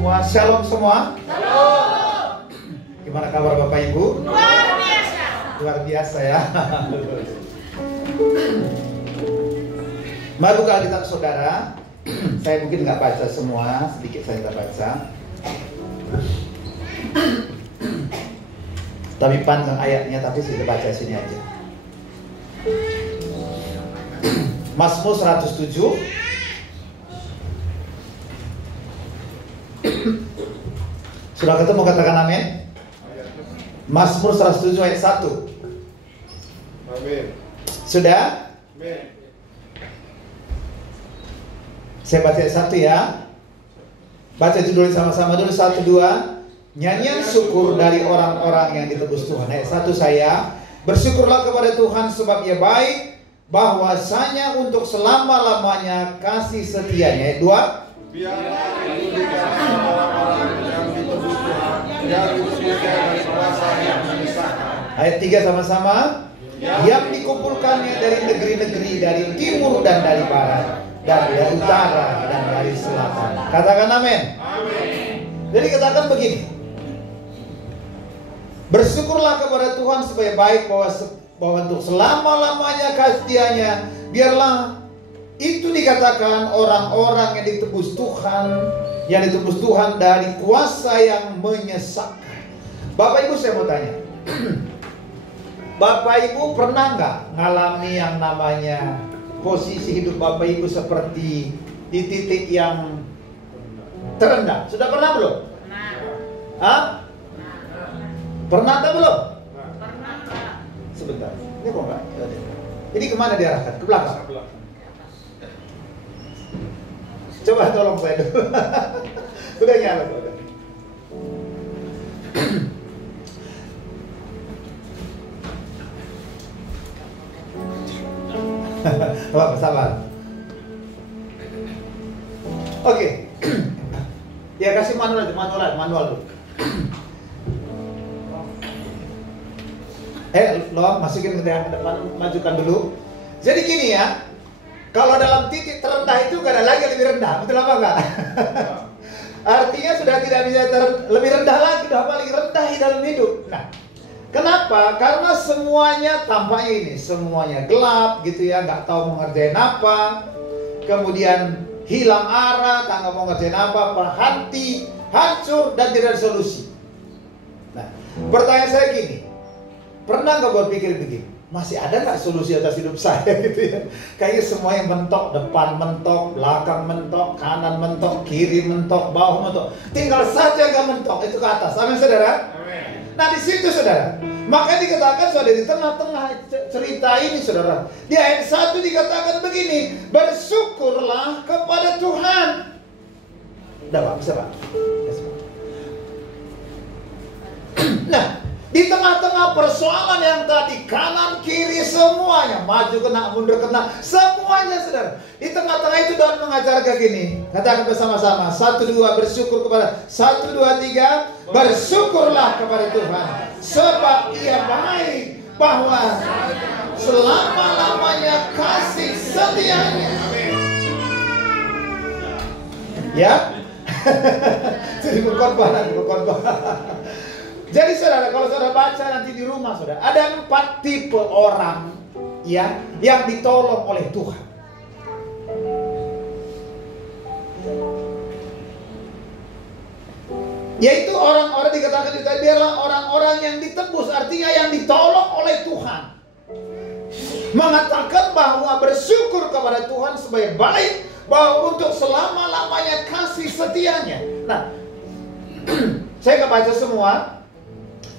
semua. Shalom semua. Shalom. Gimana kabar Bapak Ibu? Luar biasa. Luar biasa ya. Mari buka Alkitab saudara. Saya mungkin nggak baca semua, sedikit saya nggak baca. Tapi panjang ayatnya, tapi saya baca sini aja. Mazmur 107. Sudah ketemu, katakan amin. Mazmur 107 ayat 1. Amin. Sudah? Amin. Saya baca ayat 1 ya. Baca judul sama-sama dulu. 1, 2. Nyanyian syukur dari orang-orang yang ditebus Tuhan. Ayat 1 saya. Bersyukurlah kepada Tuhan sebab Ia baik, bahwasanya untuk selama-lamanya kasih setianya. Ayat 2. Biarlah diberikan orang-orang yang ditebus Tuhan, yang dipulihkan dari kuasa yang menyusahkan. Ayat 3 sama-sama. Yang dikumpulkannya dari negeri-negeri, dari timur dan dari barat, dan dari utara dan dari selatan. Katakan amin. Amin. Jadi katakan begini. Bersyukurlah kepada Tuhan supaya baik, bahwa untuk selama-lamanya kasih-Nya. Biarlah itu dikatakan orang-orang yang ditebus Tuhan, dari kuasa yang menyesatkan. Bapak Ibu, saya mau tanya. Bapak Ibu pernah nggak ngalami yang namanya posisi hidup Bapak Ibu seperti di titik yang terendah? Sudah pernah belum? Hah? Pernah atau belum? Sebentar. Ini kok enggak? Jadi kemana diarahkan? Ke belakang? Coba tolong saya dulu. Sudah nyala. Pak, sabar. Oke. Ya, kasih manual dulu. Lo masukin ke depan, majukan dulu. Jadi gini ya, kalau dalam titik terendah itu gak ada lagi yang lebih rendah, betul apa enggak? Artinya sudah tidak bisa lebih rendah lagi, sudah paling rendah di dalam hidup. Nah, kenapa? Karena semuanya tampaknya ini, semuanya gelap gitu ya, nggak tahu mau ngerjain apa. Kemudian hilang arah, tak mau ngerjain apa, hati hancur dan tidak ada solusi. Nah, pertanyaan saya gini. Pernah nggak berpikir begini? Masih ada nggak solusi atas hidup saya gitu ya? Kayaknya semuanya mentok, depan mentok, belakang mentok, kanan mentok, kiri mentok, bawah mentok. Tinggal saja nggak mentok, itu ke atas. Amin saudara? Amin. Nah di situ saudara, makanya dikatakan saudara di tengah-tengah cerita ini saudara, di ayat 1 dikatakan begini, bersyukurlah kepada Tuhan. Udah Pak, bisa Pak? Nah, di tengah-tengah persoalan yang tadi, kanan kiri semuanya, maju kena, mundur kena, semuanya saudara. Di tengah-tengah itu Tuhan mengajarkan gini. Katakan bersama-sama, 1, 2 bersyukur kepada 1, 2, 3. Bersyukurlah kepada Tuhan sebab Ia baik, bahwa selama-lamanya kasih setianya. Ya. Jadi berkorban. Jadi saudara, kalau saudara baca nanti di rumah saudara, ada 4 tipe orang ya yang ditolong oleh Tuhan. Yaitu orang-orang dikatakan itu biarlah orang-orang yang ditebus, artinya yang ditolong oleh Tuhan. Mengatakan bahwa bersyukur kepada Tuhan sebagai baik, bahwa untuk selama-lamanya kasih setianya. Nah, saya nggak baca semua.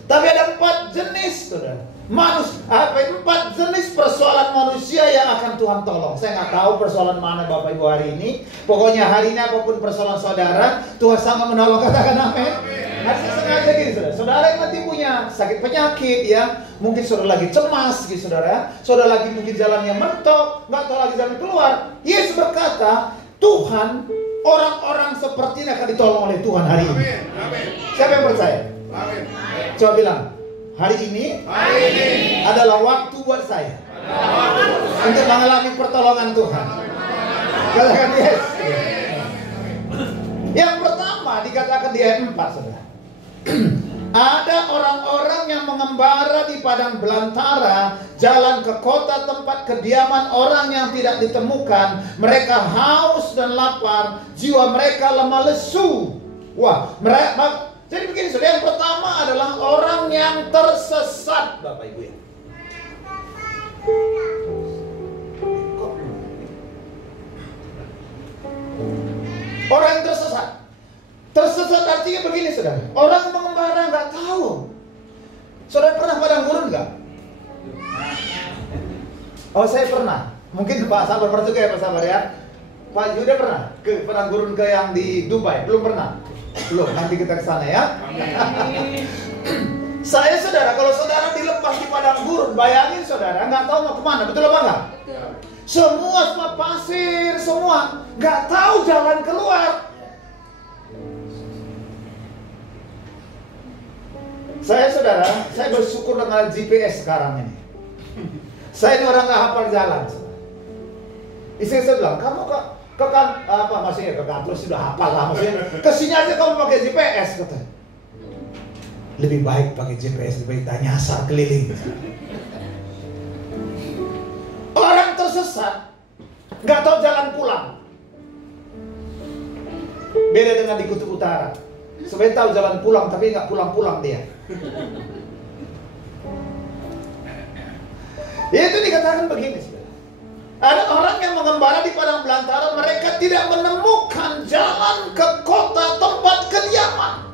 Tapi ada 4 jenis, saudara. 4 jenis persoalan manusia yang akan Tuhan tolong. Saya nggak tahu persoalan mana Bapak Ibu hari ini. Pokoknya hari ini apapun persoalan saudara, Tuhan sangat menolong. Katakan amin. Nah, saya sengaja gini, saudara. Saudara yang nanti punya sakit penyakit, ya, mungkin saudara lagi cemas, gitu, saudara. Saudara lagi mungkin jalannya mentok, nggak tahu lagi jalan keluar. Yesus berkata, Tuhan, orang-orang seperti ini akan ditolong oleh Tuhan hari ini. Amin. Siapa yang percaya? Amin. Coba bilang, hari ini adalah waktu buat saya untuk mengalami pertolongan Tuhan. Katakan yes. Yang pertama pertama dikatakan di ayat 4, saudara. Ada orang-orang yang mengembara di padang belantara, jalan ke kota tempat kediaman orang yang tidak ditemukan. Mereka haus dan lapar, jiwa mereka lemah lesu. Wah, mereka, jadi begini, saudara, yang pertama adalah orang yang tersesat, Bapak Ibu ya. Orang yang tersesat. Tersesat artinya begini, saudara. Orang mengembara nggak tahu. Saudara pernah padang gurun nggak? Oh, saya pernah. Mungkin Pak Sabar pernah juga ya, Pak Sabar ya. Pak Yuda pernah ke padang gurun ke yang di Dubai? Belum pernah? Belum. Nanti kita ke sana ya. Saya, saudara, kalau saudara dilepas di padang gurun, bayangin saudara nggak tahu mau kemana. Betul apa nggak? Semua pasir, semua nggak tahu jalan keluar. Saya, saudara, saya bersyukur dengan GPS sekarang ini. Saya ini orang nggak hafal jalan. Istri saya bilang, kamu ke apa maksudnya ke kantor sudah hafal lah, maksudnya kesini aja kamu pakai GPS, katanya. Lebih baik pakai GPS, lebih baik nyasar keliling. Orang tersesat nggak tahu jalan pulang. Beda dengan di Kutub Utara. Sebenarnya tahu jalan pulang tapi nggak pulang-pulang dia. Itu dikatakan begini, saudara. Ada orang yang mengembara di padang belantara, mereka tidak menemukan jalan ke kota tempat kediaman.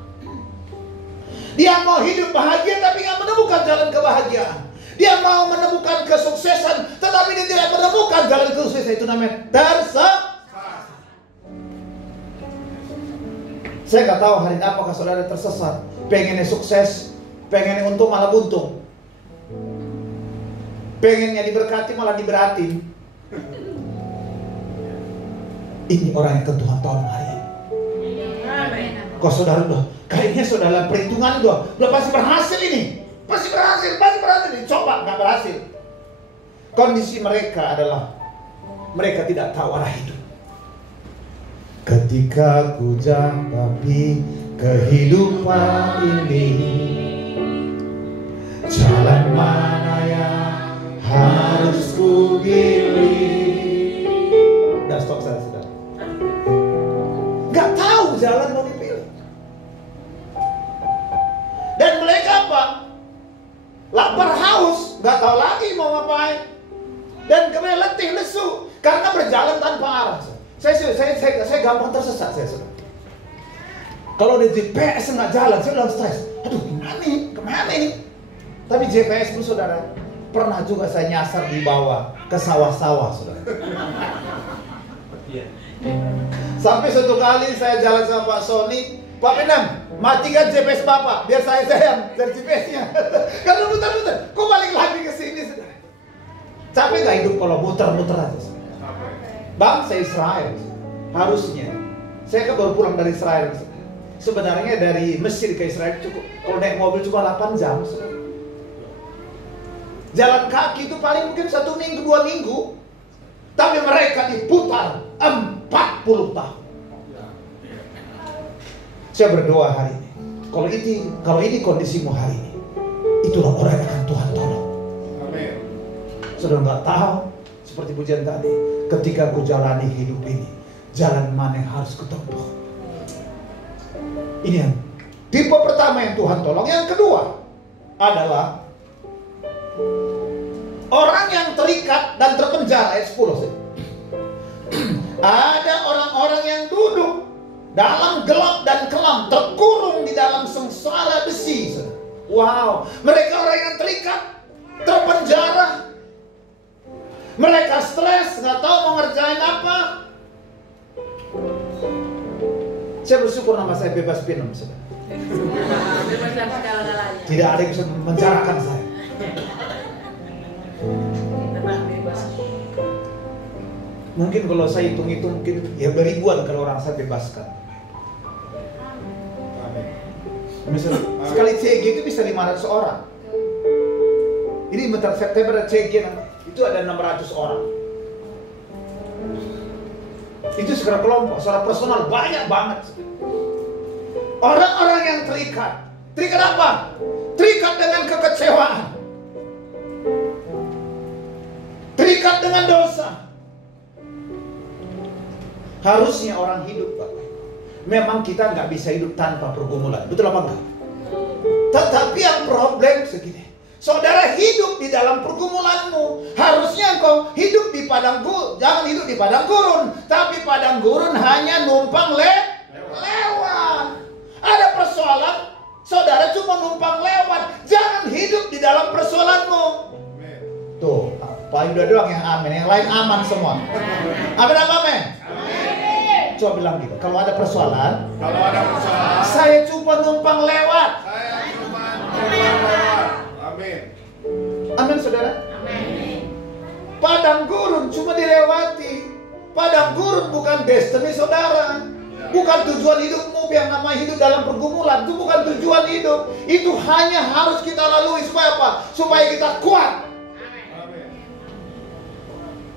Dia mau hidup bahagia tapi nggak menemukan jalan kebahagiaan. Dia mau menemukan kesuksesan tetapi dia tidak menemukan jalan kesuksesan. Itu namanya tersesat. Saya nggak tahu hari ini apakah saudara tersesat, pengennya sukses, pengennya untung malah buntung, pengennya diberkati malah diberatin. Ini orang yang akan Tuhan tolong hari ini. Kok saudara udah, kayaknya saudara perhitungan udah pasti berhasil ini, pasti berhasil ini. Coba nggak berhasil. Kondisi mereka adalah mereka tidak tahu arah hidup. Ketika ku jalapi kehidupan ini, jalan mana yang harus ku pilih? Udah stop saya, saudara. Gak tahu jalan mau dipilih. Dan mereka apa? Lapar haus, gak tahu lagi mau ngapain. Dan kemudian letih lesu karena berjalan tanpa arah. Saya gampang tersesat, saya saudara. Kalau di GPS nggak jalan, saya udah stres. Aduh, kemana ini? Tapi GPS pun, saudara, pernah juga saya nyasar di bawah ke sawah-sawah, saudara. Sampai suatu kali saya jalan sama Pak Sony, Pak Benam, matikan GPS Bapak, biar saya sayang dari GPS-nya. Kalau muter-muter, kok balik lagi ke sini, saudara? Capek nggak hidup kalau muter-muter aja, saudara? Bangsa Israel harusnya, saya kan baru pulang dari Israel. Sebenarnya dari Mesir ke Israel cukup, kalau naik mobil cuma 8 jam. Jalan kaki itu paling mungkin 1 minggu 2 minggu, tapi mereka diputar 40 tahun. Saya berdoa hari ini, kalau ini kondisimu hari ini, itulah orang yang akan Tuhan tolong. Saudara nggak tahu, seperti pujian tadi, ketika ku jalani hidup ini, jalan mana yang harus kutempuh. Ini yang tipe pertama yang Tuhan tolong. Yang kedua adalah orang yang terikat dan terpenjara. Ayat 10. Ada orang-orang yang duduk dalam gelap dan kelam, terkurung di dalam sengsara besi. Wow, mereka orang yang terikat, terpenjara. Mereka stres, nggak tahu mau ngerjain apa. Saya bersyukur nama saya bebas minum, saudara. Tidak ada yang bisa menjarakan saya. Mungkin kalau saya hitung-hitung, mungkin ya beribuan kalau orang saya bebaskan. Misalnya, sekali CG itu bisa 500 orang. Ini bentar September CG itu ada 600 orang. Itu secara kelompok, secara personal banyak banget. Orang-orang yang terikat. Terikat apa? Terikat dengan kekecewaan. Terikat dengan dosa. Harusnya orang hidup, Pak. Memang kita nggak bisa hidup tanpa pergumulan. Betul apa enggak? Tetapi yang problem segini. Saudara hidup di dalam pergumulanmu. Harusnya engkau hidup di padang gurun. Jangan hidup di padang gurun. Tapi padang gurun hanya numpang lewat. Ada persoalan, saudara cuma numpang lewat. Jangan hidup di dalam persoalanmu. Tuh, Pak Yuda doang yang amin. Yang lain aman semua. Amin apa amin? Coba bilang gitu. Kalau ada persoalan, saya cuma numpang lewat. Amin. Amin, saudara. Padang gurun cuma dilewati. Padang gurun bukan destiny saudara. Bukan tujuan hidupmu yang namanya hidup dalam pergumulan. Itu bukan tujuan hidup. Itu hanya harus kita lalui supaya apa? Supaya kita kuat. Amin.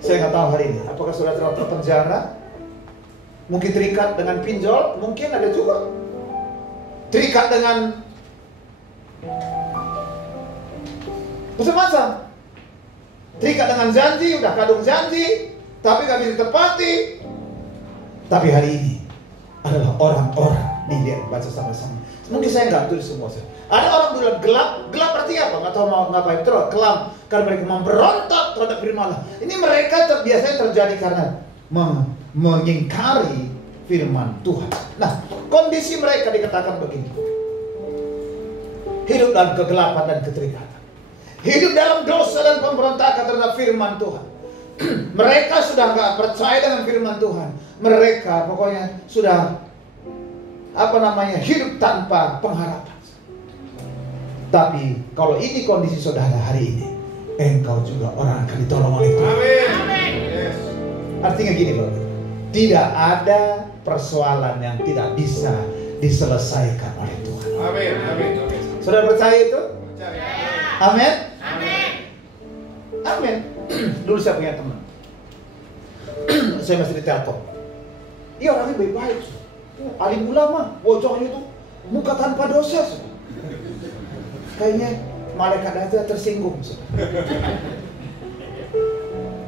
Saya nggak tahu hari ini. Apakah saudara terpenjara? Mungkin terikat dengan pinjol. Mungkin ada juga. Terikat dengan macam-macam. Terikat dengan janji. Udah kadung janji. Tapi nggak bisa ditepati. Tapi hari ini adalah orang-orang. Nih lihat, baca sama-sama. Mungkin saya nggak tulis semua. Ada orang bilang gelap. Gelap artinya apa? Nggak tahu mau ngapain. Terus kelam. Karena mereka memberontak terhadap firman Allah. Ini mereka biasanya terjadi karena mengingkari firman Tuhan. Nah, kondisi mereka dikatakan begini. Hidup dalam kegelapan dan keterikatan. Hidup dalam dosa dan pemberontakan terhadap firman Tuhan. Mereka sudah nggak percaya dengan firman Tuhan. Mereka pokoknya sudah hidup tanpa pengharapan. Tapi kalau ini kondisi saudara hari ini, engkau juga orang akan ditolong oleh Tuhan. Amin. Yes. Artinya gini, Bapak. Tidak ada persoalan yang tidak bisa diselesaikan oleh Tuhan. Amin. Amin. Amin. Saudara percaya itu? Percaya. Amin. Amin. Amin. Dulu saya punya teman. Saya masih di Telkom. Dia orangnya baik-baik. Alim ulama, wajahnya tuh muka tanpa dosa. Kayaknya malaikat aja tersinggung.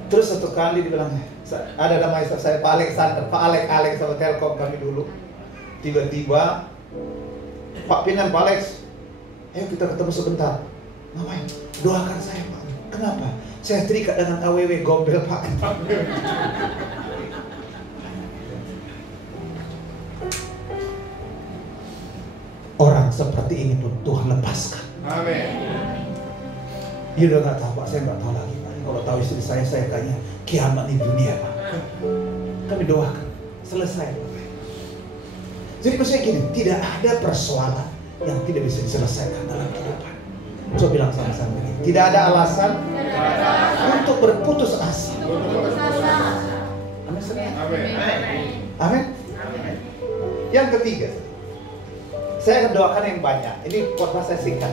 Terus satu kali dibilang, ada nama istri saya Pak Alexander, Pak Alex sama Telkom kami dulu. Tiba-tiba Pak Pinan, Pak Alex, ayo kita ketemu sebentar. Ngapain? Doakan saya, Pak. Kenapa? Saya terikat dengan AWW gombel, Pak. Orang seperti ini pun Tuhan lepaskan. Amin. Dia udah nggak tahu, Pak. Saya nggak tahu lagi, Pak. Kalau tahu istri saya kayaknya kiamat di dunia, Pak. Kami doakan selesai, Pak. Jadi maksudnya gini, tidak ada persoalan yang tidak bisa diselesaikan dalam kehidupan. Coba bilang sama-sama begini, tidak ada alasan untuk berputus asa. Amin. Amin. Amin. Yang ketiga, saya akan doakan yang banyak. Ini khotbah saya singkat.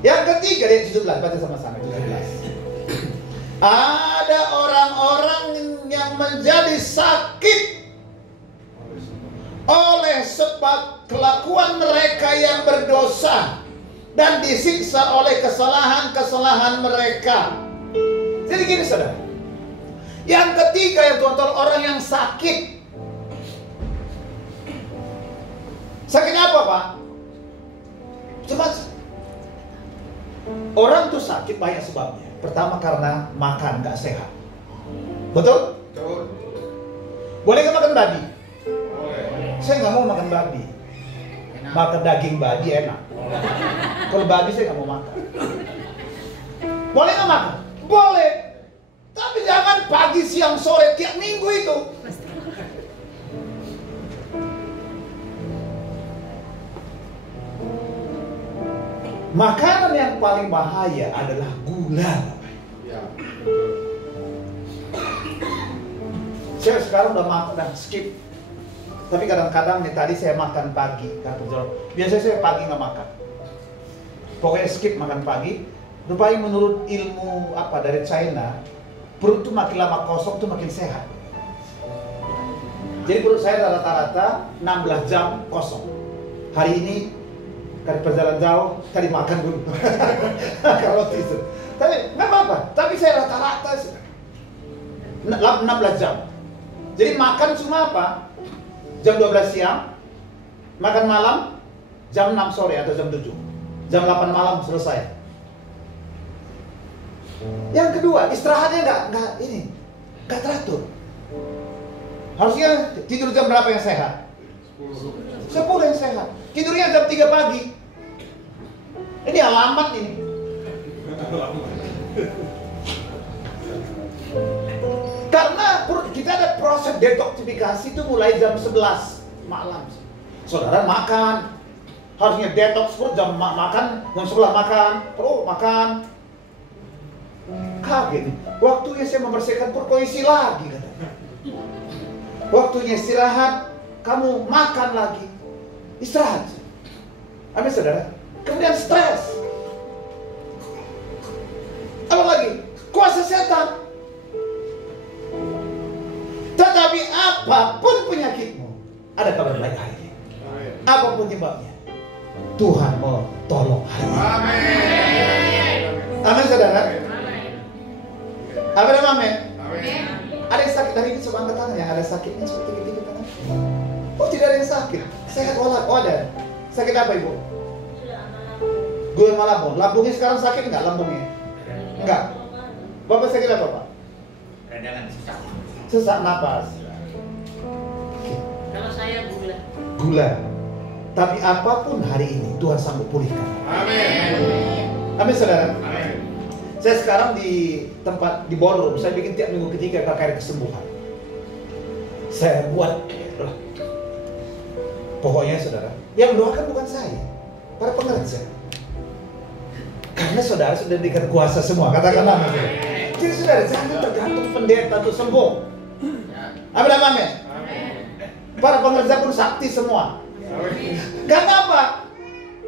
Yang ketiga, ayat 17, baca sama-sama 17. Ada orang-orang yang menjadi sakit oleh sebab kelakuan mereka yang berdosa dan disiksa oleh kesalahan-kesalahan mereka. Jadi gini, saudara. Yang ketiga yang total orang yang sakit. Sakitnya apa, Pak? Cuma orang tuh sakit banyak sebabnya. Pertama karena makan gak sehat. Betul? Betul. Boleh gak makan babi? Boleh. Saya gak mau makan babi. Makan daging babi enak. Kalau babi saya gak mau makan. Boleh gak makan? Boleh. Tapi jangan pagi, siang, sore, tiap minggu itu. Makanan yang paling bahaya adalah gula. Ya. Saya sekarang udah makan dan skip. Tapi kadang-kadang nih tadi saya makan pagi. Biasanya saya pagi nggak makan. Pokoknya skip makan pagi. Rupanya menurut ilmu dari China, perut tuh makin lama kosong tuh makin sehat. Jadi perut saya rata-rata 16 jam kosong. Hari ini dari perjalanan jauh, tadi makan dulu. Kalau itu. Tapi nggak apa-apa. Tapi saya rata-rata 16 jam. Jadi makan cuma apa? Jam 12 siang, makan malam jam 6 sore atau jam 7. Jam 8 malam selesai. Yang kedua, istirahatnya nggak teratur. Harusnya tidur jam berapa yang sehat? 10 yang sehat. Tidurnya jam 3 pagi. Ini alamat ini. Karena kita ada proses detoksifikasi itu mulai jam 11 malam. Saudara makan, harusnya detox perut jam makan, jam 11 makan, terus makan. Kaget, waktunya saya membersihkan perut kok isi lagi katanya. Waktunya istirahat, kamu makan lagi, istirahat. Amin saudara. Kemudian stres. Apa lagi? Kuasa setan. Tetapi apapun penyakitmu, ada kabar baik hari ini. Apapun penyebabnya, Tuhan mau tolong hari ini. Amin saudara. Amin amin. Ada yang sakit hari ini, coba angkat tangan ya. Ada sakitnya, coba tinggi-tinggi tangan. Oh tidak ada yang sakit. Sehat walafiat. Oh ada. Sakit apa ibu? Gula lambung. Lambungnya sekarang sakit nggak lambungnya? Enggak. Bapak sakit apa Pak? Radangan sesak. Sesak napas. Kalau saya gula. Gula. Tapi apapun hari ini Tuhan sanggup pulihkan. Amin. Amin saudara. Amin. Saya sekarang di tempat di ballroom, saya bikin tiap minggu ketiga KKR kesembuhan. Saya buat pokoknya saudara, yang mendoakan bukan saya, para pengerja. Karena saudara sudah diberikan kuasa semua, katakan amin. Jadi saudara jangan tergantung pendeta untuk sembuh. Amin amin. Para pengerja pun sakti semua. Karena apa?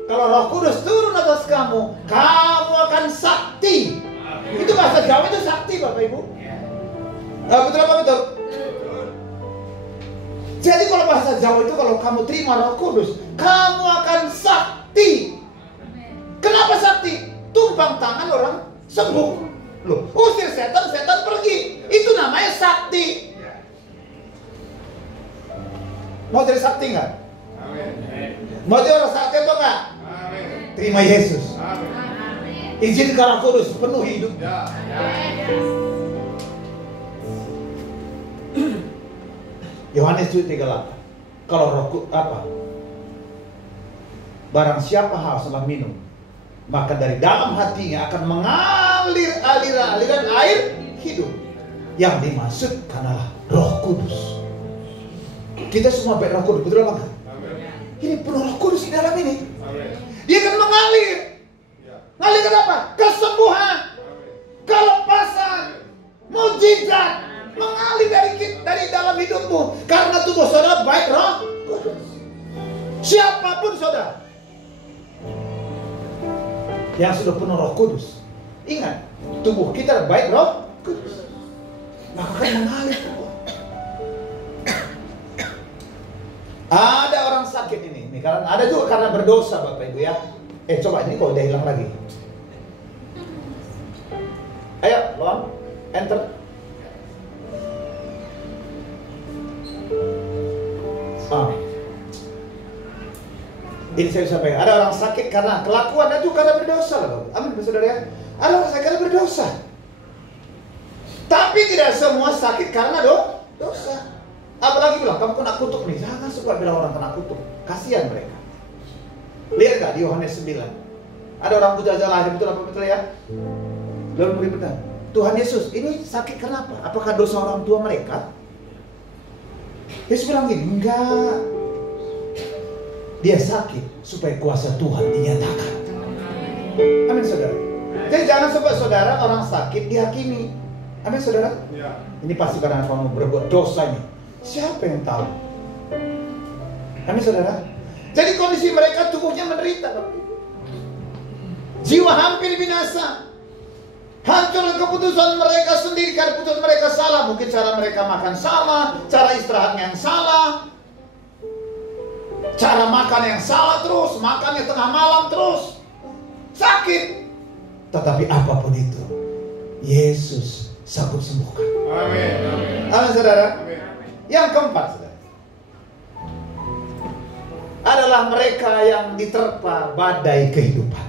Kalau Roh Kudus turun atas kamu, kamu akan sakti. Itu bahasa Jawa itu sakti Bapak Ibu. Betul apa betul? Jadi kalau bahasa Jawa itu kalau kamu terima Roh Kudus, kamu akan sakti. Kenapa sakti? Tumpang tangan orang sembuh. Loh, usir setan, setan pergi. Itu namanya sakti. Mau jadi sakti nggak? Mau jadi orang sakti atau nggak? Terima Yesus. Izinkan Roh Kudus penuhi hidup. Yohanes 3:8. Kalau Roh Kudus apa? Barang siapa hauslah minum, maka dari dalam hatinya akan mengalir aliran air hidup. Yang dimaksudkan adalah Roh Kudus. Kita semua baik Roh Kudus, betul apa enggak? Ini penuh Roh Kudus di dalam ini. Dia akan mengalir. Ngalir kenapa? Kesembuhan, kelepasan, mujizat mengalir dari dalam hidupmu. Karena tubuh saudara baik Roh Kudus. Siapapun saudara yang sudah penuh Roh Kudus, ingat tubuh kita baik Roh Kudus, maka akan mengalir. Ada orang sakit ini karena ada juga karena berdosa Bapak Ibu ya. Coba ini kok udah hilang lagi. Ayo, lawan, enter. Ini saya sampaikan. Ada orang sakit karena kelakuan dan juga karena berdosa loh. Amin, saudara ya. Ada orang sakit karena berdosa. Tapi tidak semua sakit karena dosa. Apalagi bilang, kamu kena kutuk nih. Jangan suka bilang orang kena kutuk. Kasihan mereka. Lihat gak di Yohanes 9? Ada orang buta lahir, betul apa betul ya? Lalu murid bertanya, Tuhan Yesus, ini sakit kenapa? Apakah dosa orang tua mereka? Yesus bilang gini, enggak. Dia sakit supaya kuasa Tuhan dinyatakan. Amin saudara. Jadi jangan sampai saudara orang sakit dihakimi. Amin saudara. Ini pasti karena kamu berbuat dosa ini. Siapa yang tahu? Amin saudara. Jadi kondisi mereka tubuhnya menderita. Jiwa hampir binasa. Hancur keputusan mereka sendiri karena keputusan mereka salah. Mungkin cara mereka makan salah, cara istirahatnya yang salah, cara makan yang salah terus, makannya tengah malam terus, sakit. Tetapi apapun itu, Yesus sanggup sembuhkan. Amin. Amin, saudara. Amin. Yang keempat, saudara, adalah mereka yang diterpa badai kehidupan.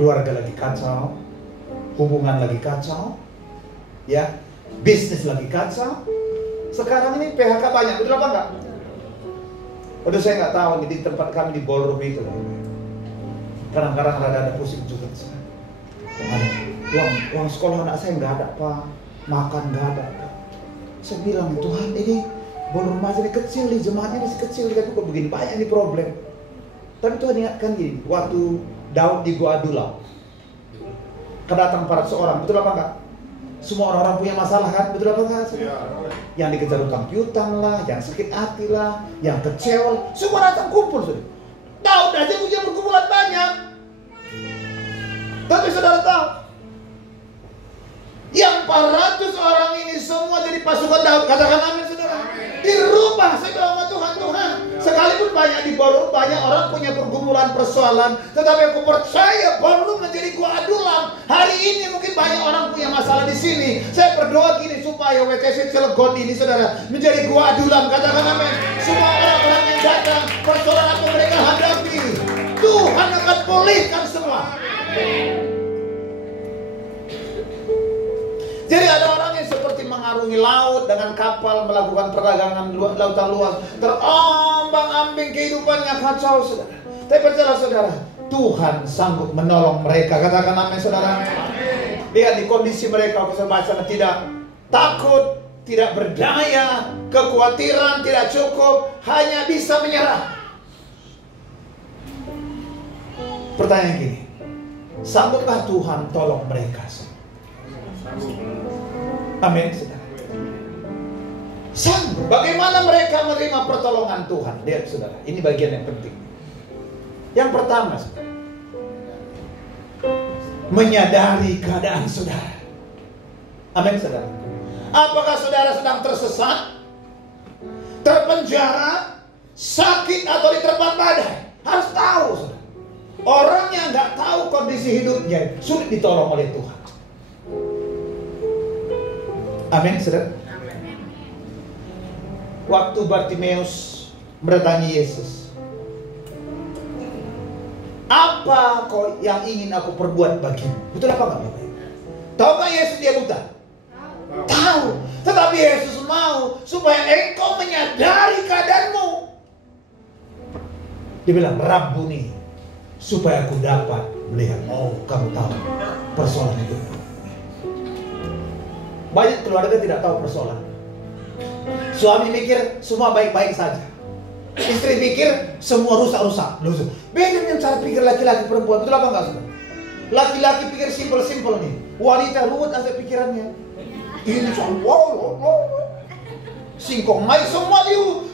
Keluarga lagi kacau, hubungan lagi kacau, ya, bisnis lagi kacau. Sekarang ini PHK banyak, betul apa enggak? Waduh, saya nggak tahu nih, di tempat kami di ballroom itu, kadang-kadang ada pusing juga. Uang sekolah anak saya nggak ada, Pak. Makan nggak ada. Saya bilang, Tuhan, ini ballroom masih kecil nih, jemaatnya masih kecil, tapi kok begini banyak nih problem. Tapi Tuhan ingatkan gini, waktu Daud di Gua Adulam, kedatang 400 orang, betul apa enggak? Semua orang-orang punya masalah kan, betul apa enggak? Ya. Yang dikejar utang piutang lah, yang sakit hati lah, yang kecewa, semua datang kumpul sudah. Daud aja punya pergumulan banyak. Tapi saudara tahu, yang 400 orang ini semua jadi pasukan Daud. Katakan amin, saudara. Dirubah, saya bilang sama Tuhan, Tuhan, sekalipun banyak di ballroom, banyak orang punya pergumulan, persoalan, tetapi aku percaya ballroom menjadi Gua Adulam. Hari ini mungkin banyak orang punya masalah di sini. Saya berdoa gini supaya WTC Cilegon ini, saudara, menjadi Gua Adulam. Katakan amin. Semua orang-orang yang datang, persoalan apa mereka hadapi, Tuhan akan pulihkan semua. Jadi ada orang yang seperti mengarungi laut dengan kapal, melakukan perdagangan lautan luas, terombang-ambing kehidupannya kacau, saudara. Tapi percayalah, saudara, Tuhan sanggup menolong mereka. Katakan amin, saudara. Lihat di kondisi mereka, aku baca, tidak takut, tidak berdaya, kekhawatiran tidak cukup, hanya bisa menyerah. Pertanyaan gini, sanggupkah Tuhan tolong mereka? Amin, saudara. Sanggup. Bagaimana mereka menerima pertolongan Tuhan? Lihat, saudara, ini bagian yang penting. Yang pertama, saudara, menyadari keadaan saudara. Amin, saudara. Apakah saudara sedang tersesat, terpenjara, sakit, atau diterpa badai? Harus tahu, saudara. Orang yang nggak tahu kondisi hidupnya sulit ditolong oleh Tuhan. Amin, saudara. Waktu Bartimeus mendatangi Yesus, apa kau yang ingin aku perbuat bagimu? Betul apa enggak, Bapak? Tahukah Yesus dia buta? Tahu. Tetapi Yesus mau supaya engkau menyadari keadaanmu. Dia bilang, Rabbuni, supaya aku dapat melihat. Oh, kamu tahu persoalan itu. Banyak keluarga tidak tahu persoalan. Suami mikir semua baik-baik saja, istri pikir semua rusak-rusak. Beda dengan cara pikir laki-laki perempuan. Betul apa enggak, saudara? Laki-laki pikir simpel-simpel nih, wanita ruwet aja pikirannya. Ini wow, singkong mai semua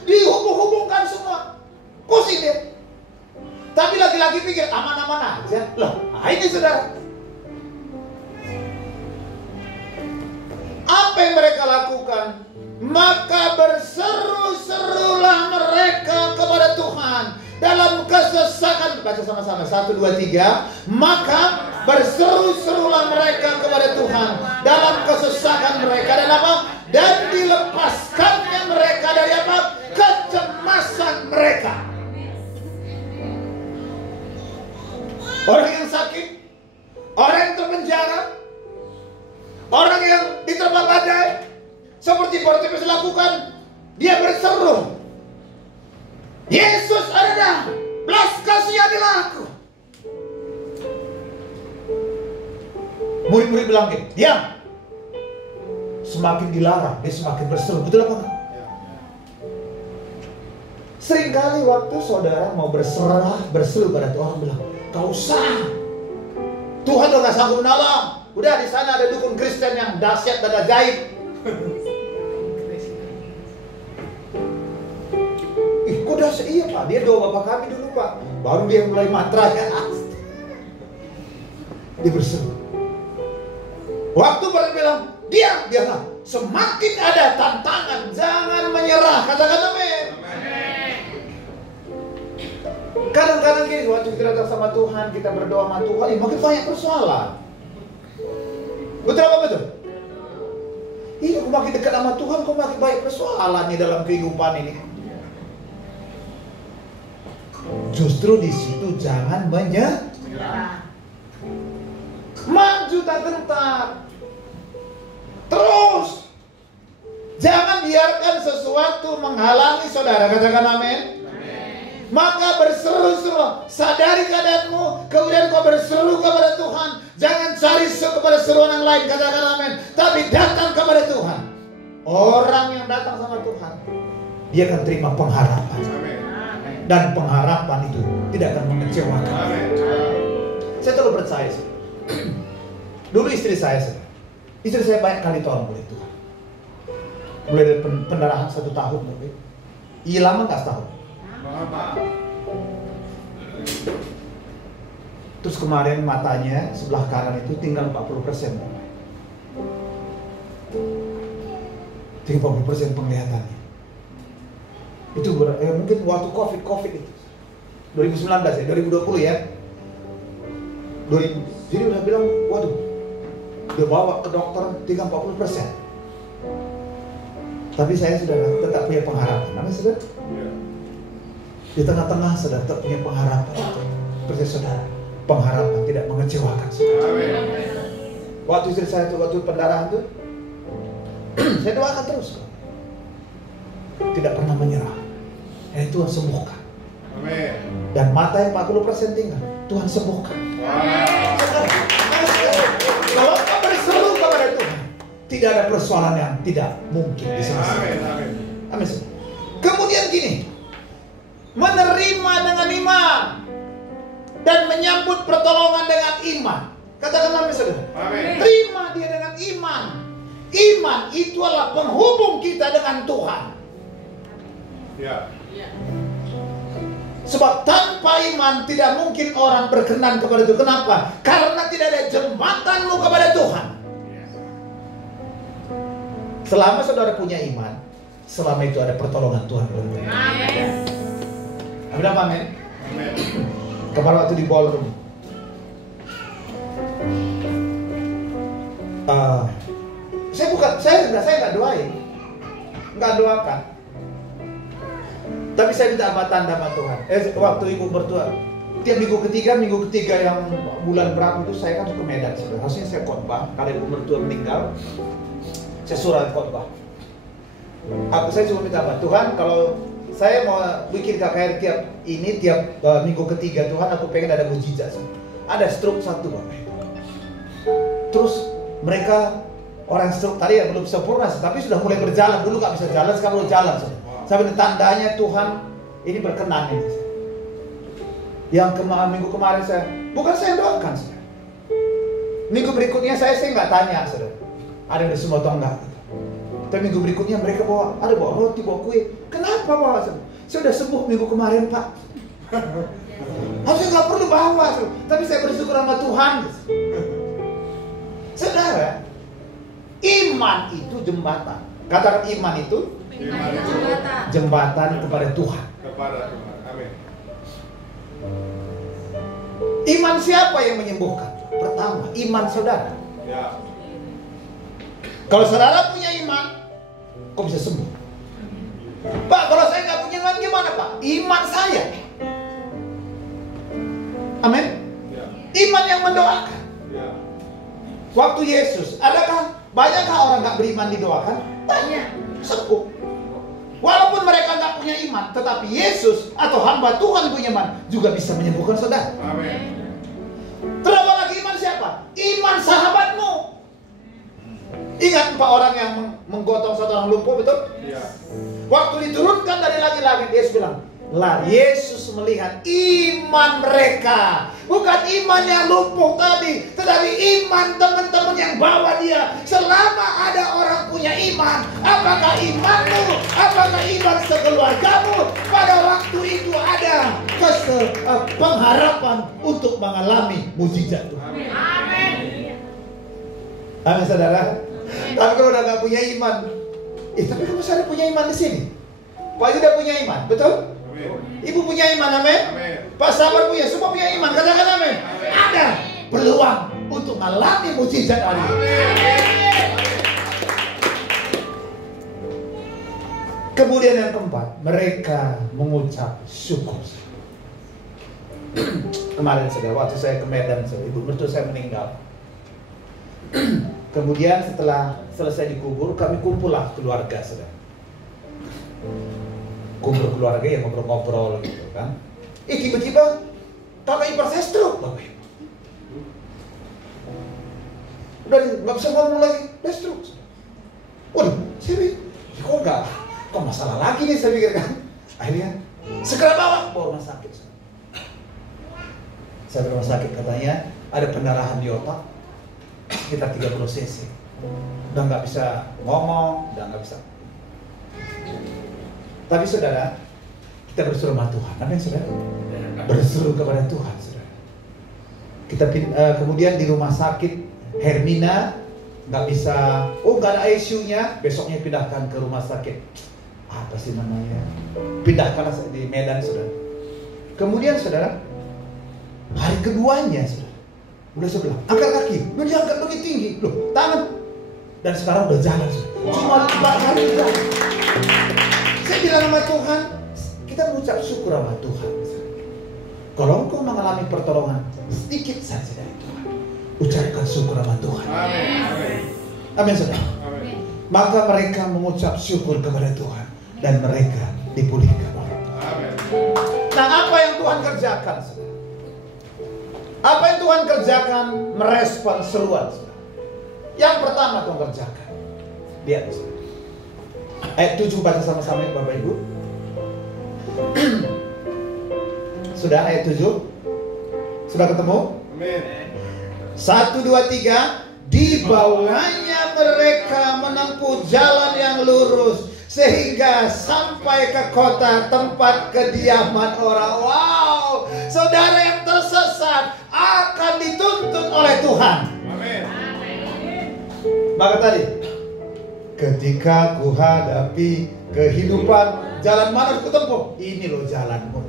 dihubung-hubungkan semua. Pusing dia. Tapi laki-laki pikir aman-aman aja. Loh, ini saudara. Apa yang mereka lakukan? Maka berseru-serulah mereka kepada Tuhan dalam kesesakan. Baca sama-sama, 1, 2, 3. Maka berseru-serulah mereka kepada Tuhan dalam kesesakan mereka. Dan apa? Dan dilepaskannya mereka dari apa? Kecemasan mereka. Orang yang sakit, orang yang terpenjara, orang yang diterpa badai, seperti Bartimeus lakukan, dia berseru, Yesus ada, belas kasihanilah aku. Murid-murid bilang, diam. Semakin dilarang, dia semakin berseru. Betul apa enggak? Seringkali waktu saudara mau berseru pada Tuhan, orang bilang, kau usah. Tuhan udah gak sanggup menolong. Udah di sana ada dukun Kristen yang dahsyat dan ajaib. Kok dahsyat? Iya, Pak, dia doa Bapak kami dulu, Pak. Baru dia mulai mantra ya. dia berseru. Waktu mereka bilang, diamlah. Semakin ada tantangan, jangan menyerah. Katakan amin. Kadang-kadang gini, waktu kita datang sama Tuhan, kita berdoa sama Tuhan, makin banyak persoalan. Betul apa betul? Iya, kok makin dekat sama Tuhan, kok makin banyak persoalan nih dalam kehidupan ini. Justru di situ jangan menyerah. Maju tak gentar. Terus. Jangan biarkan sesuatu menghalangi saudara. Katakan amin. Maka berseru-seru. Sadari keadaanmu. Kemudian kau berseru kepada Tuhan. Jangan cari kepada seruan yang lain. Katakan amin. Tapi datang kepada Tuhan. Orang yang datang sama Tuhan, dia akan terima pengharapan. Dan pengharapan itu tidak akan mengecewakan. Saya terlalu percaya. Dulu istri saya banyak kali tolong oleh Tuhan. Mulai dari pendarahan 1 tahun mungkin. Iya, lama nggak setahun. Terus kemarin matanya sebelah kanan itu tinggal 40%. Tinggal 40% penglihatannya. Itu mungkin waktu COVID itu 2019 ya, 2020 ya. Jadi udah bilang, waduh, dia bawa ke dokter tinggal 40%. Tapi saya sudah tetap punya pengharapan. Namanya saudara? Di tengah-tengah saudara tetap punya pengharapan. Percaya saudara, pengharapan tidak mengecewakan saudara. Waktu istri saya itu, waktu pendarahan itu, saya doakan terus. Tidak pernah menyerah. Dan Tuhan sembuhkan. Dan mata yang 40% tinggal, Tuhan sembuhkan. Kalau kau berseru kepada Tuhan, tidak ada persoalan yang tidak mungkin diselesaikan. Amin. Kemudian gini, menerima dengan iman dan menyambut pertolongan dengan iman. Katakan amin saudara. Terima dia dengan iman. Iman itu adalah penghubung kita dengan Tuhan. Sebab tanpa iman tidak mungkin orang berkenan kepada Tuhan. Kenapa? Karena tidak ada jembatanmu kepada Tuhan. Selama saudara punya iman, selama itu ada pertolongan Tuhan. Amin. Amin. Kemarin waktu di ballroom, saya nggak doain, nggak doakan. Tapi saya minta apa tanda sama Tuhan. Waktu ibu bertua, tiap minggu ketiga yang bulan berapa itu saya kan ke Medan. Harusnya saya khotbah. Kalau ibu bertua meninggal, saya surat khotbah. Saya cuma minta apa, Tuhan, kalau saya mau bikin KKR tiap minggu ketiga, Tuhan, aku pengen ada mujizat. Ada stroke 1 Bapak. Terus mereka orang stroke tadi yang belum sempurna, tapi sudah mulai berjalan. Dulu nggak bisa jalan, sekarang udah jalan. Sampai tandanya Tuhan ini berkenan ini. Yang minggu kemarin saya doakan saudara. Minggu berikutnya saya nggak tanya saudara, ada yang semua atau enggak. Tapi minggu berikutnya mereka bawa roti, bawa kue. Kenapa bawa? Saya sudah sembuh minggu kemarin Pak. Harusnya nggak perlu bawa, tapi saya bersyukur sama Tuhan. Saudara, iman itu jembatan. Katakan iman itu jembatan kepada Tuhan. Amin. Iman siapa yang menyembuhkan? Pertama, iman saudara. Kalau saudara punya iman, kau bisa sembuh. Pak, kalau saya nggak punya iman gimana Pak? Iman saya. Amin. Iman yang mendoakan. Waktu Yesus, banyakkah orang nggak beriman didoakan? Banyak. Sembuh. Walaupun mereka nggak punya iman, tetapi Yesus atau hamba Tuhan punya iman juga bisa menyembuhkan saudara. Amin. Terlalu lagi iman siapa? Iman sahabatmu. Ingat 4 orang yang menggotong 1 orang lumpuh, betul? Iya. Waktu diturunkan dari langit-langit, Yesus bilang, lah Yesus melihat iman mereka. Bukan iman yang lumpuh tadi, tetapi iman teman-teman yang bawa dia. Selama ada orang punya iman, apakah imanmu, apakah iman sekeluargamu, pada waktu itu ada pengharapan untuk mengalami mujizat Tuhan. Amin. Amin saudara. Tapi kalau udah nggak punya iman, tapi kamu sadar punya iman di sini. Pak Yuda punya iman, betul? Ibu punya iman, amin. Pak Sabar punya, semua punya iman, katakan amin. Ada peluang untuk mengalami mujizat hari ini. Kemudian yang keempat, mereka mengucap syukur. Kemarin saudara, waktu saya ke Medan, ibu mertua saya meninggal. Kemudian setelah selesai dikubur, kami kumpullah keluarga saudara. Kumpul keluarga yang ngobrol-ngobrol gitu kan. Tiba-tiba kakak ipar saya stroke, Bapak Ibu. Udah nggak bisa ngomong lagi, udah stroke. Waduh, saya pikir, kok masalah lagi nih saya pikir kan. Akhirnya segera bawa rumah sakit. Saya ke rumah sakit, katanya ada pendarahan di otak sekitar 30 cc. Udah nggak bisa ngomong, udah nggak bisa. Tapi saudara, kita berseru sama Tuhan. Amin saudara. Berseru kepada Tuhan saudara. Kita kemudian di rumah sakit Hermina nggak bisa, nggak ada ICU-nya. Besoknya pindahkan ke rumah sakit apa sih namanya? Pindahkan di Medan saudara. Kemudian saudara, hari keduanya saudara, udah sebelah, angkat kaki, udah diangkat lebih tinggi, loh tangan, dan sekarang udah jalan saudara. Cuma 4 hari jalan. Saya bilang sama Tuhan, kita mengucap syukur sama Tuhan. Kalau engkau mengalami pertolongan sedikit saja dari Tuhan, ucapkan syukur sama Tuhan. Amin. Amin saudara. Amin. Maka mereka mengucap syukur kepada Tuhan dan mereka dipulihkan oleh Tuhan. Amin. Nah, apa yang Tuhan kerjakan saudara? Apa yang Tuhan kerjakan? Merespon seruan saudara. Yang pertama Tuhan kerjakan, lihat saudara. Ayat 7 baca sama-sama Bapak Ibu. Sudah ayat 7? Sudah ketemu? Amin. 1, 2, 3. Di bawahnya mereka menempuh jalan yang lurus sehingga sampai ke kota tempat kediaman orang. Wow, saudara yang tersesat akan dituntun oleh Tuhan. Amin. Maka tadi, ketika ku hadapi kehidupan, jalan mana ku tempuh? Ini loh jalanmu.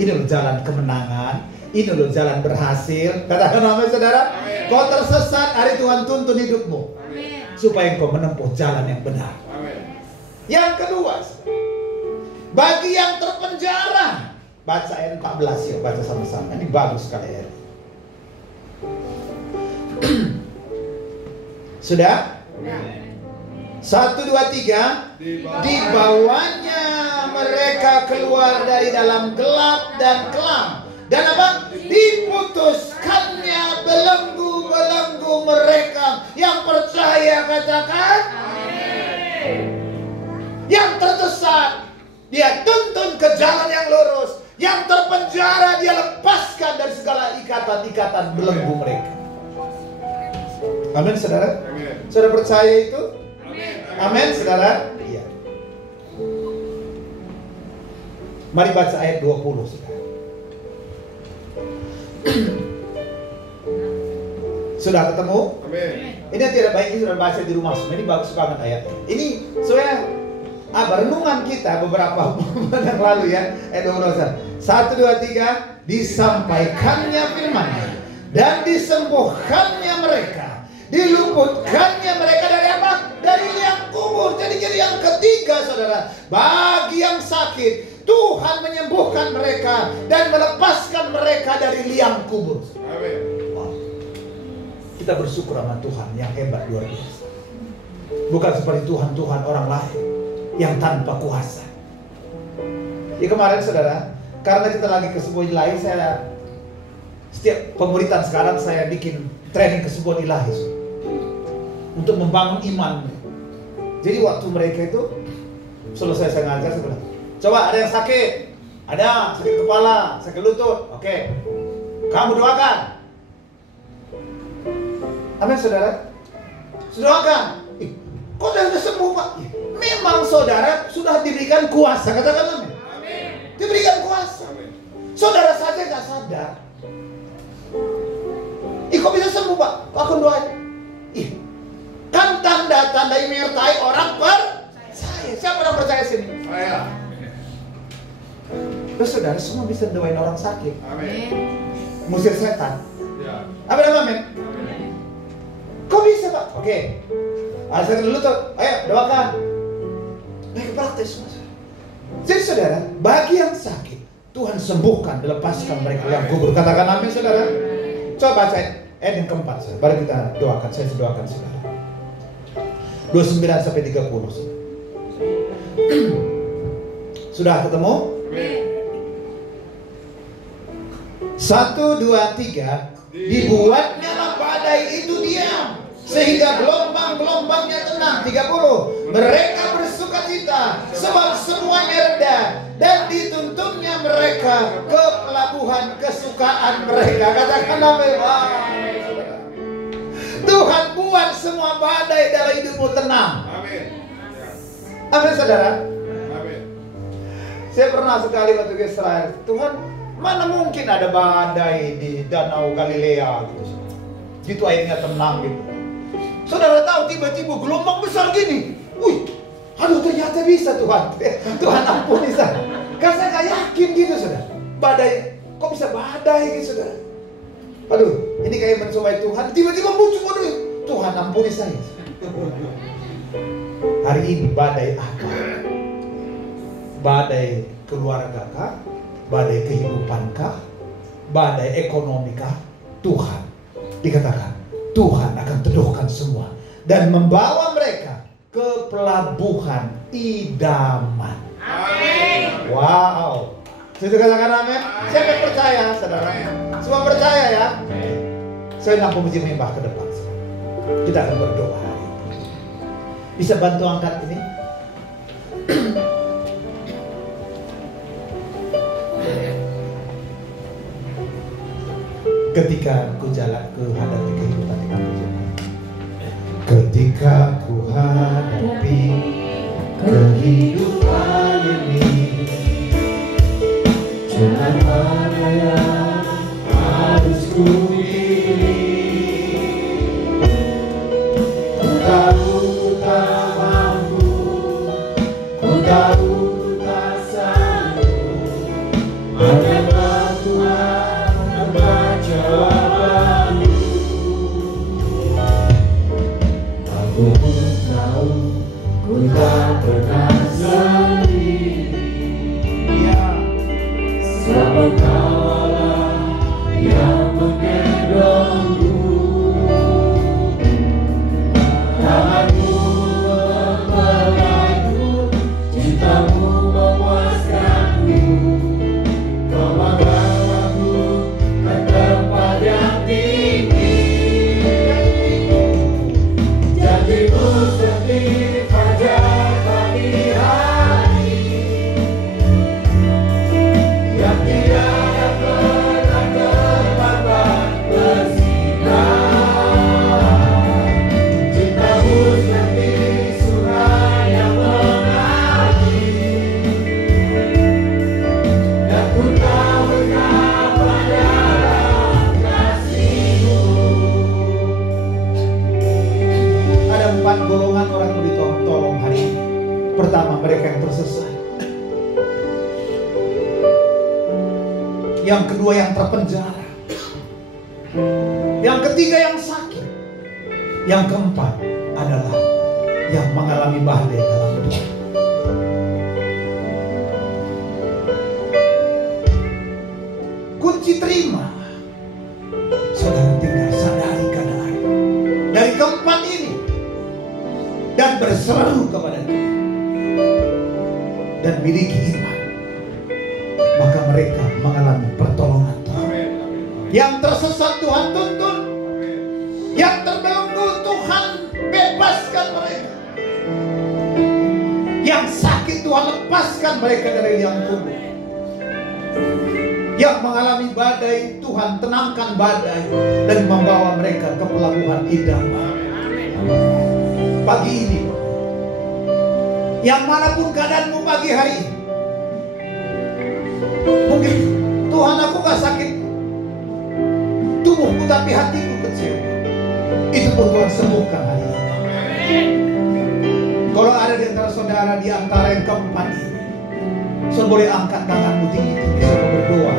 Ini loh jalan kemenangan. Ini loh jalan berhasil. Katakan amin saudara. Amin. Kau tersesat, hari Tuhan tuntun hidupmu. Amin. Supaya kau menempuh jalan yang benar. Amin. Yang kedua, bagi yang terpenjara, baca ayat 14 ya, baca sama-sama. Ini bagus sekali ayat. Sudah? 1, 2, 3. Di bawahnya mereka keluar dari dalam gelap dan kelam. Dan apa? Diputuskannya belenggu-belenggu mereka. Yang percaya katakan amin. Yang tersesat dia tuntun ke jalan yang lurus. Yang terpenjara dia lepaskan dari segala ikatan-ikatan belenggu mereka. Amin saudara. Amin. Saudara percaya itu? Amin. Amin saudara. Iya. Mari baca ayat 20 saudara. Sudah ketemu? Amin. Ini yang tidak baik, ini sudah baca di rumah semua. Ini bagus banget ayatnya. Ini soalnya renungan kita beberapa bulan yang lalu ya. Ayat 20. 1, 2, 3. Disampaikannya firman-Nya dan disembuhkannya mereka. Diluputkannya mereka dari apa? Dari liang kubur. Jadi yang ketiga saudara, bagi yang sakit Tuhan menyembuhkan mereka dan melepaskan mereka dari liang kubur. Amin. Wow. Kita bersyukur sama Tuhan yang hebat luar biasa. Bukan seperti Tuhan orang lain yang tanpa kuasa. Ya kemarin saudara, karena kita lagi ke sebuah ilahi, saya setiap pemuritan sekarang saya bikin training ke sebuah ilahi untuk membangun iman. Jadi waktu mereka itu selesai saya ngajar, saya bilang, coba ada yang sakit, ada sakit kepala, sakit lutut, oke, kamu doakan. Amin saudara. Doakan. Kok sudah sembuh Pak? Memang saudara sudah diberikan kuasa, katakan amin. Diberikan kuasa. Saudara saja nggak sadar. Kok bisa sembuh Pak? Aku doain. tanda-tanda yang menyertai orang percaya. Siapa yang percaya sini? Saya. Terus saudara semua bisa doain orang sakit, Amin. musir setan. Ya. Apa namanya? Kok bisa Pak? Oke. Alasan dulu tuh, ayo doakan. Baik praktis mas. Jadi saudara, bagi yang sakit, Tuhan sembuhkan, lepaskan mereka yang kubur. Katakan amin saudara. Coba baca yang keempat, saudara. Baru kita doakan, saya doakan saudara. 29 sampai 30. Sudah ketemu? 1, 2, 3. Dibuatnya badai itu diam, sehingga gelombang-gelombangnya tenang. 30. Mereka bersukacita sebab semuanya reda, dan dituntunnya mereka ke pelabuhan kesukaan mereka. Katakan amin. Tuhan buat semua badai dalam hidupmu tenang. Amin. Amin saudara. Amin. Saya pernah sekali waktu ke Israel. Tuhan, mana mungkin ada badai di Danau Galilea gitu. Gitu airnya tenang gitu. Saudara tahu tiba-tiba gelombang besar gini. Wih, aduh ternyata bisa Tuhan. Tuhan ampuni saya. Karena saya gak yakin gitu saudara. Badai, kok bisa badai gitu saudara. Aduh, ini kayak mencobai Tuhan. Tiba-tiba muncul, aduh, Tuhan ampuni saya. Hari ini badai apa? Badai keluarga kah? Badai kehidupan kah? Badai ekonomi kah? Tuhan, dikatakan Tuhan akan teduhkan semua dan membawa mereka ke pelabuhan idaman. Amin. Wow. Sudah katakan amin? Siapa yang percaya saudara? Semua percaya ya? Saya nak memuji menyembah ke depan. Kita akan berdoa. Bisa bantu angkat ini? Ketika ku jalan ku hadapi kehidupan ini, ketika ku hadapi kehidupan ini, jalan mana yang harus ku pilih? Ku tahu ku tak mampu, ku tahu ku tak sanggup. Hanya Tuhan jawabanmu. Aku pun tahu ku tak pernah sendiri. Sebab Kau Allah yang menggendongku. Tanganmu mempelaiku, cintamu memuaskanku. Kau membawaku ke tempat yang tinggi. Janjimu seperti fajar pagi hari, yang tiada pernah terlambat bersinar. Cintamu seperti sungai yang mengalir, dan ku tahu betapa dalam kasih-Mu. Ada 4 golongan orang yang ditolong hari ini. Pertama, mereka yang tersesat. Yang kedua, yang terpenjara. Yang ketiga, yang sakit. Yang keempat adalah yang mengalami badai dalam hidup. Kunci terima, saudara tinggal sadari keadaan dari keempat ini dan berseru kepada Tuhan dan miliki iman, maka mereka mengalami pertolongan Tuhan. Amin. Amin. Yang tersesat Tuhan tuntun, yang terbelenggu Tuhan bebaskan mereka, yang sakit Tuhan lepaskan mereka dari liang kubur, yang mengalami badai Tuhan tenangkan badai dan membawa mereka ke pelabuhan idaman. Pagi ini, yang manapun keadaanmu pagi hari ini, mungkin Tuhan aku gak sakit tubuhku tapi hatiku kecil, itu pun Tuhan sembuhkan hari ini. ada di antara saudara di antara yang keempat ini, saudara boleh angkat tanganmu tinggi-tinggi, saudara berdoa.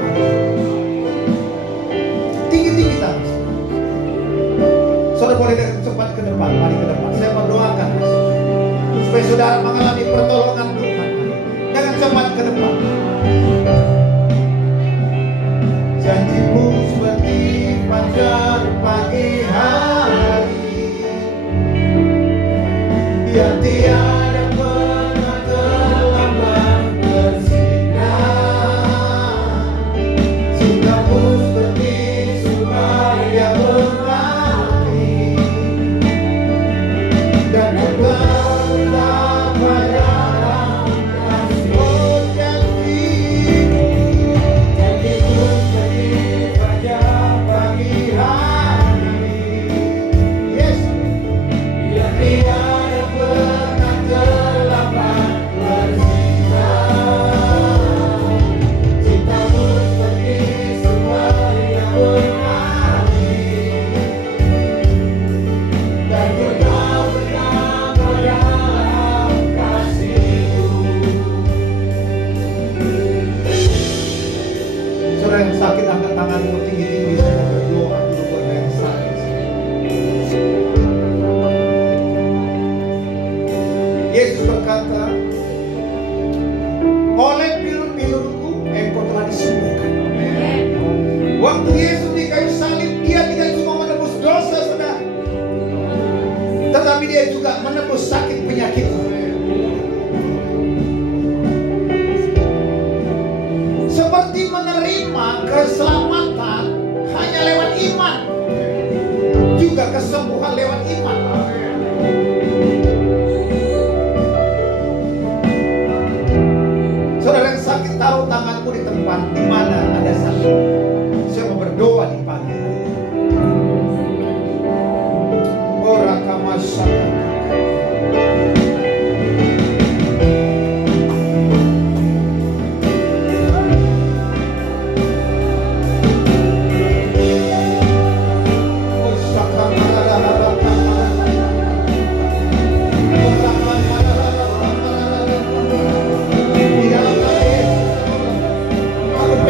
Tinggi-tinggi tangan. Saudara boleh cepat ke depan, mari ke depan. Saya mendoakan supaya saudara mengalami pertolongan Tuhan. Jangan cepat ke depan. Janjimu seperti fajar pagi hari, yang tiada pernah terlambat bersinar. Cintamu seperti sungai yang mengalir, dan engkau pada kasih janjimu. Janjimu seperti fajar pagi hari, yes, yang tiada pernah terlambat bersinar. Cintamu seperti sungai yang mengalir, dan engkau pernah berharap kasihku. Saudara yang sakit, angkat tanganmu tinggi-tinggi. Saya mau berdoa dulu buat yang sakit. Yesus berkata, oleh bilur-bilurku engkau telah disembuhkan. Waktu Yesus di kayu salib, dia tidak cuma menebus dosa, saudara, tetapi dia juga menebus sakit penyakit. Seperti menerima keselamatan hanya lewat iman, juga kesembuhan lewat iman. Saudara yang sakit, taruh tanganmu di tempat di mana ada sakit. Saya mau berdoa di pagi hari ini. Ora kamasaka. Di dalam nama Yesus, aku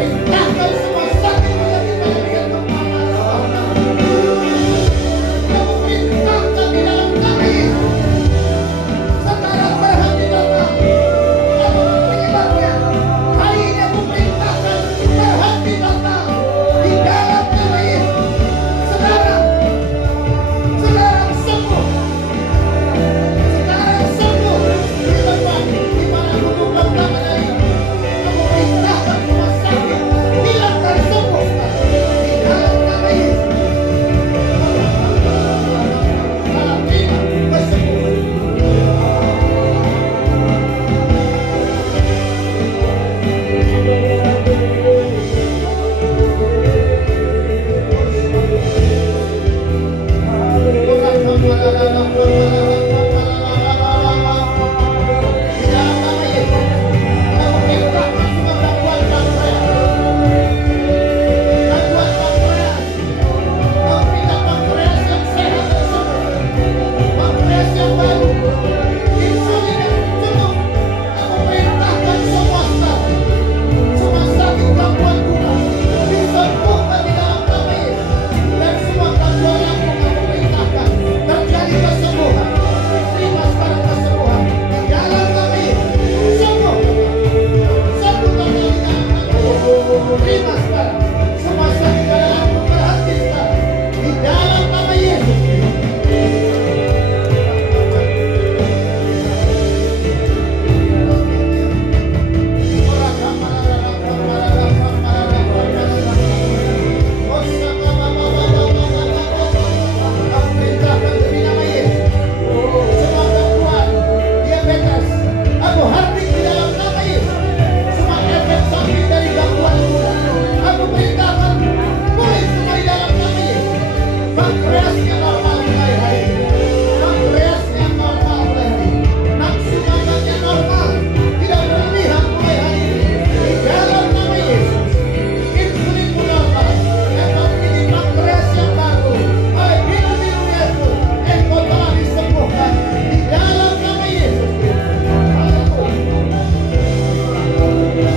Semua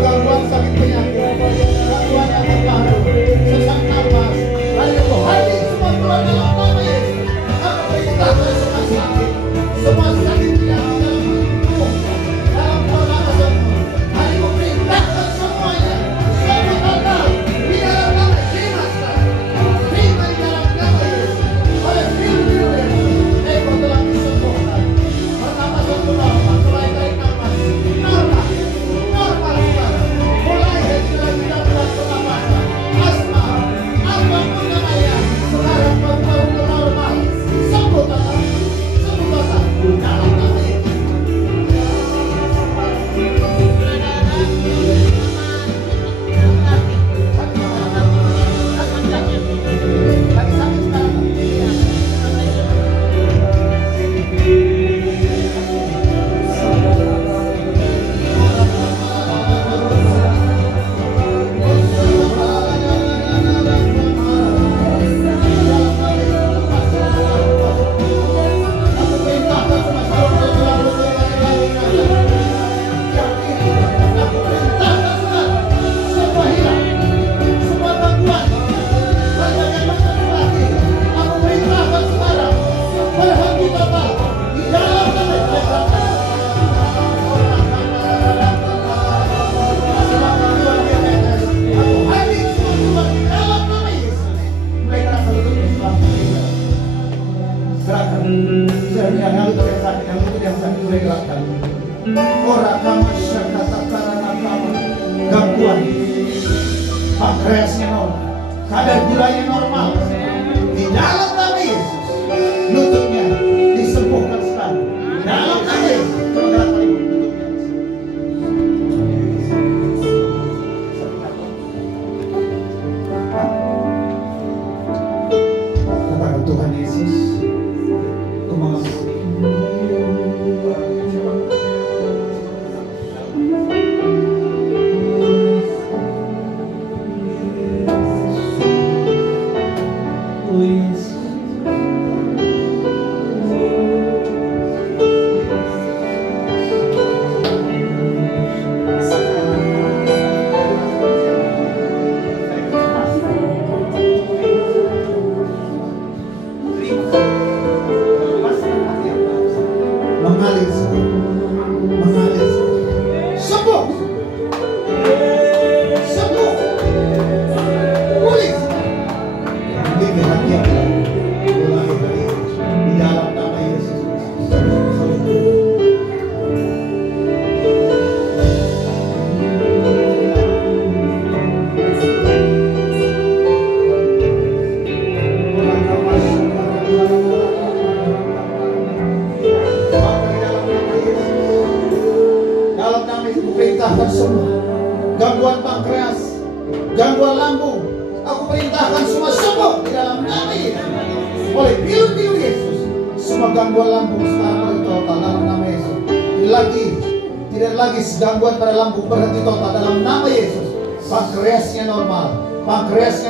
gangguan sakit penyakit, gangguan yang terbaru, sesak nafas, hari semua keluar dalam nama Yesus. Aku perintahkan semua sakit, semua sakit penyakit dalam pernapasan. Hari ku perintahkan semuanya, semua total di dalam nama Yesus. Terima di dalam nama Yesus. Oleh firman Yesus, Eko telah disembuhkan. Pernapasan normal, mulai dari nafas normal. Normal sekarang, mulai dari tidak berat pernapasan, asma, apapun namanya, sekarang kembali ke normal, sembuh total, dalam nama Yesus. Lagi sakit sekarang. Gangguan pankreasnya normal, kadar gulanya normal, di dalam nama Yesus. Lututnya disembuhkan sekarang dalam nama Yesus. Coba gerak kali lututnya. Katakan Tuhan Yesus, aku mengampuni. Mengalir, sembuh, pulih, ini hati mulai dari di dalam nama Yesus. Perintahkan semua gangguan pankreas, gangguan lambung, aku perintahkan semua sembuh di dalam nama Yesus. Oleh biru-biru Yesus, semua gangguan lambung sekarang oleh total dalam nama Yesus. Tidak lagi gangguan pada lambung, berhenti total dalam nama Yesus. Pankreasnya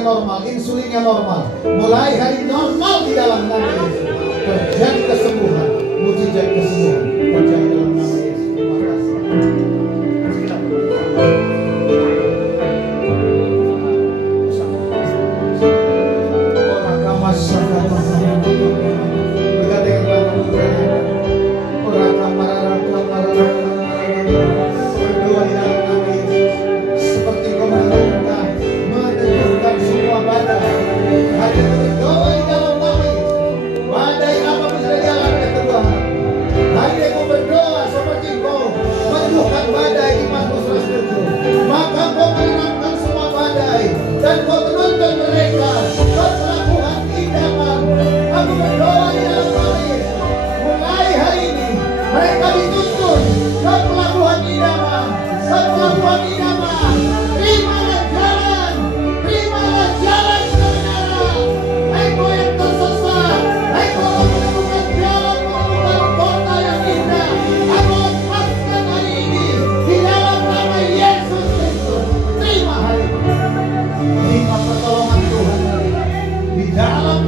normal, insulinnya normal, mulai hari normal di dalam nama Yesus. Terjadi kesembuhan, mujizat kesembuhan terjadi dalam nama Yesus. Terima kasih. Seperti kau meneguhkan semua badai, ada berdoa di dalam nama Yesus. Badai apapun sudah jalan ke Tuhan,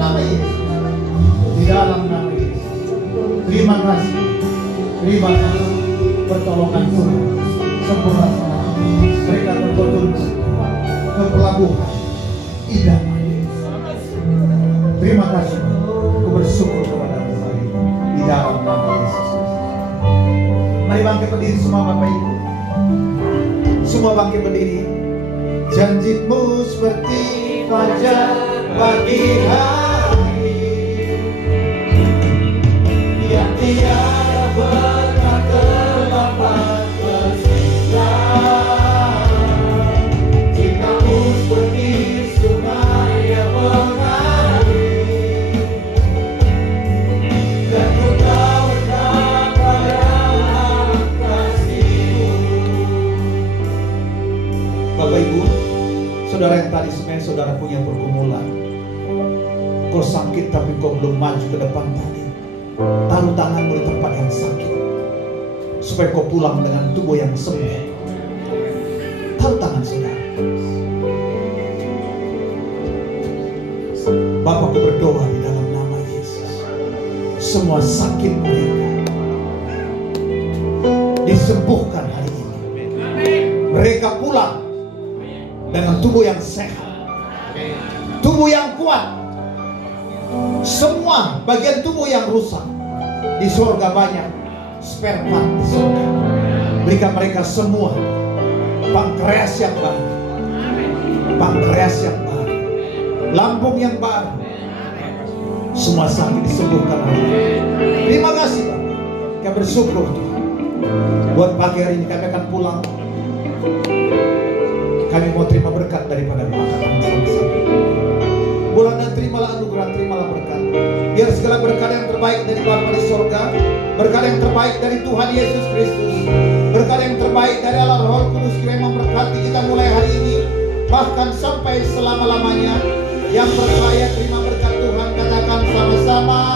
nama Yesus. Di dalam nama Yesus. Terima kasih. Terima kasih pertolongan Tuhan. Sempurna sekarang. Mereka tertutup ke pelabuhan idaman. Terima kasih. Aku bersyukur kepada Tuhan di dalam nama Yesus. Mari bangkit berdiri semua Bapak Ibu. Semua bangkit berdiri. Janjimu seperti fajar pagi hari yang tiada pernah terlambat bersisa. Cintamu seperti sungai yang mengalir dan ku tahu betapa dalam kasih-Mu. Bapak Ibu, saudara yang tadi sebenarnya saudara punya pergumulan, kau sakit tapi kau belum maju ke depan tadi, taruh tanganmu di tempat yang sakit supaya kau pulang dengan tubuh yang sembuh. Taruh tangan saudara. Bapakku berdoa di dalam nama Yesus, semua sakit mereka disembuhkan hari ini. Mereka pulang dengan tubuh yang sehat, tubuh yang kuat. Semua bagian tubuh yang rusak di surga banyak spare part di surga. Berikan mereka semua pankreas yang baru, pankreas yang baru, lambung yang baru. Semua sakit disembuhkan hari ini. Terima kasih Bapak. Kami bersyukur Tuhan. Buat pagi hari ini kami akan pulang. Kami mau terima berkat daripada makanan sama-sama. Pulang dan terimalah anugerah, terimalah berkat. Biar segala berkat yang terbaik dari Bapa di surga, berkat yang terbaik dari Tuhan Yesus Kristus, berkat yang terbaik dari Allah Roh Kudus yang memberkati kita mulai hari ini, bahkan sampai selama-lamanya. Yang percaya terima berkat Tuhan, katakan sama-sama.